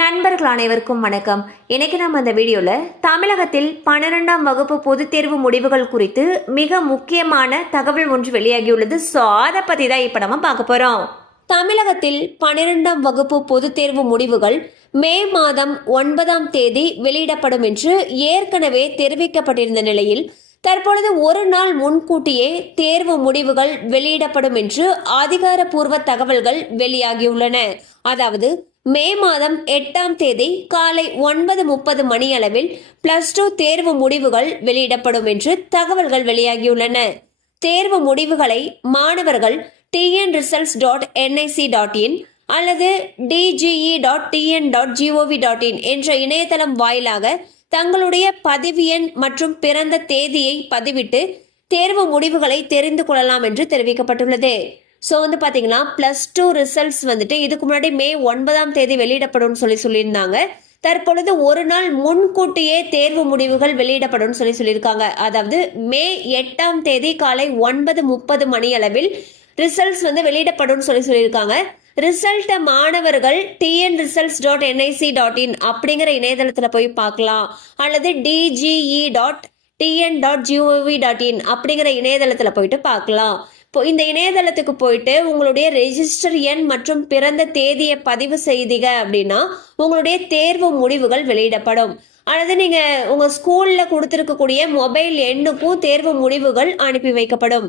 நண்பர்கள் அனைவருக்கும் வணக்கம். இன்னைக்கு நம்ம இந்த வீடியோவில் தமிழகத்தில் பன்னிரெண்டாம் வகுப்பு பொதுத் தேர்வு முடிவுகள் குறித்து மிக முக்கியமான தகவல் ஒன்று வெளியாகியுள்ளது. ஸோ அதை பற்றி தான் இப்போ நம்ம பார்க்க போகிறோம் தமிழகத்தில் பன்னிரெண்டாம் வகுப்பு பொதுத் தேர்வு முடிவுகள் மே மாதம் ஒன்பதாம் தேதி வெளியிடப்படும் என்று ஏற்கனவே தெரிவிக்கப்பட்டிருந்த நிலையில் தற்பொழுது ஒரு நாள் முன்கூட்டியே தேர்வு முடிவுகள் வெளியிடப்படும் என்று அதிகாரப்பூர்வ தகவல்கள் வெளியாகியுள்ளன. அதாவது மே மாதம் எட்டாம் தேதி காலை ஒன்பது முப்பது மணியளவில் பிளஸ் டூ தேர்வு முடிவுகள் வெளியிடப்படும் என்று தகவல்கள் வெளியாகியுள்ளன. தேர்வு முடிவுகளை மாணவர்கள் TN results dot NIC dot in அல்லது DGE dot TN dot GOV dot in என்ற இணையதளம் வாயிலாக தங்களுடைய பதிவு எண் மற்றும் பிறந்த தேதியை பதிவிட்டு தேர்வு முடிவுகளை தெரிந்து கொள்ளலாம் என்று தெரிவிக்கப்பட்டுள்ளது. ஸோ வந்து பார்த்தீங்கன்னா ப்ளஸ் டூ ரிசல்ட்ஸ் வந்துட்டு இதுக்கு முன்னாடி மே ஒன்பதாம் தேதி வெளியிடப்படும்னு சொல்லி சொல்லியிருந்தாங்க. தற்பொழுது ஒரு நாள் முன்கூட்டியே தேர்வு முடிவுகள் வெளியிடப்படும் சொல்லி சொல்லியிருக்காங்க. அதாவது மே எட்டாம் தேதி காலை ஒன்பது முப்பது மணி அளவில் ரிசல்ட்ஸ் வந்து வெளியிடப்படும் சொல்லி சொல்லியிருக்காங்க. ரிசல்ட்டை மாணவர்கள் TN results dot NIC dot in அப்படிங்கிற இணையதளத்தில் போய் பார்க்கலாம். அல்லது DGE dot TN dot GOV dot in அப்படிங்கிற இணையதளத்தில் போயிட்டு பார்க்கலாம். இப்போ இந்த இணையதளத்துக்கு போயிட்டு உங்களுடைய ரெஜிஸ்டர் எண் மற்றும் பிறந்த தேதியை பதிவு செய்தீங்க அப்படின்னா உங்களுடைய தேர்வு முடிவுகள் வெளியிடப்படும். அல்லது நீங்கள் உங்கள் ஸ்கூலில் கொடுத்துருக்கக்கூடிய மொபைல் எண்ணுக்கும் தேர்வு முடிவுகள் அனுப்பி வைக்கப்படும்.